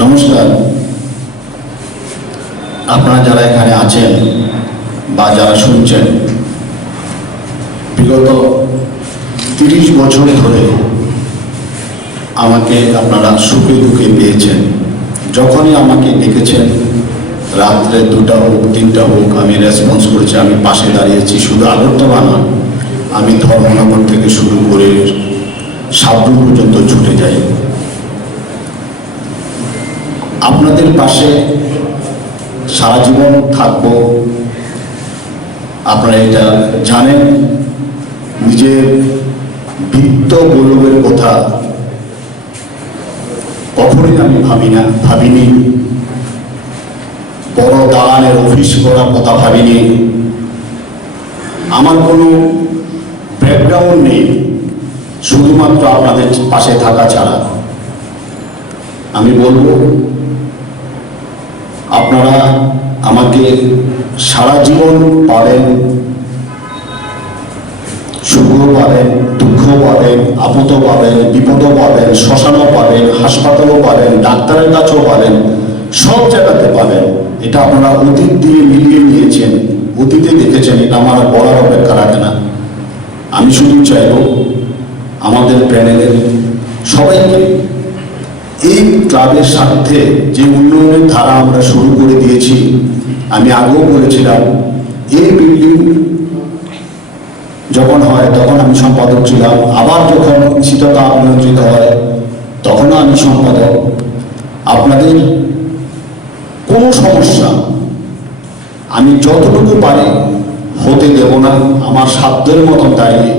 নমস্কার। আপনারা যারা এখানে আছেন বা যারা শুনছেন, বিগত 30 বছর ধরে আমাকে আপনারা সুখে দুঃখে পেয়েছেন। যখনই আমাকে ডেকেছেন, রাত্রে 2টা হোক 3টা হোক, আমি রেসপন্স করেছি, আমি পাশে দাঁড়িয়েছি। শুধু আগরতলা নয়, আমি ধর্মনগর থেকে শুরু করে সাবরুম পর্যন্ত ছুটে যাই। আপনাদের পাশে সারা জীবন থাকব, আপনারা এটা জানেন। নিজের বৃত্ত গৌরবের কথা কখনোই আমি ভাবিনি। বড় দালানের অফিস করার কথা ভাবিনি। আমার কোনো ব্যাকগ্রাউন্ড নেই, শুধুমাত্র আপনাদের পাশে থাকা ছাড়া। আমি বলবো, আপনারা আমাকে সারা জীবন পাবেন, সুখও পাবেন, দুঃখও পাবেন, আপদও পাবেন, বিপদও পাবেন, শ্মশানও পাবেন, হাসপাতালও পাবেন, ডাক্তারের কাছেও পাবেন, সব জায়গাতে পাবেন। এটা আপনারা অতীত দিয়ে মিলিয়ে নিয়েছেন, অতীতে দেখেছেন। এটা আমার বলার অপেক্ষা রাখে না। আমি শুধু চাইব আমাদের প্যানেলের সবাইকে এই ক্লাবের স্বার্থে যে উন্নয়নের ধারা আমরা শুরু করে দিয়েছি, আমি আগেও বলেছিলাম, এই বিল্ডিং যখন হয় তখন আমি সম্পাদক ছিলাম, আবার যখন শীততাপ নিয়ন্ত্রিত হয় তখনও আমি সম্পাদক। আপনাদের কোনো সমস্যা আমি যতটুকু পারি হতে দেব না। আমার সাধ্যের মতন দাঁড়িয়ে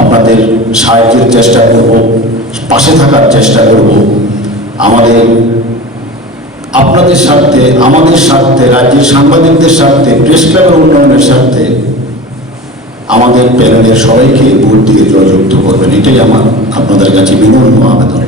আপনাদের সাহায্যের চেষ্টা করব, পাশে থাকার চেষ্টা করব। আপনাদের স্বার্থে, আমাদের স্বার্থে, রাজ্যের সাংবাদিকদের স্বার্থে, প্রেস ক্লাবের উন্নয়নের স্বার্থে আমাদের প্যানেলের সবাইকে ভোট দিয়ে জয়যুক্ত করবেন। এটাই আমার আপনাদের কাছে বিনম্র আবেদন।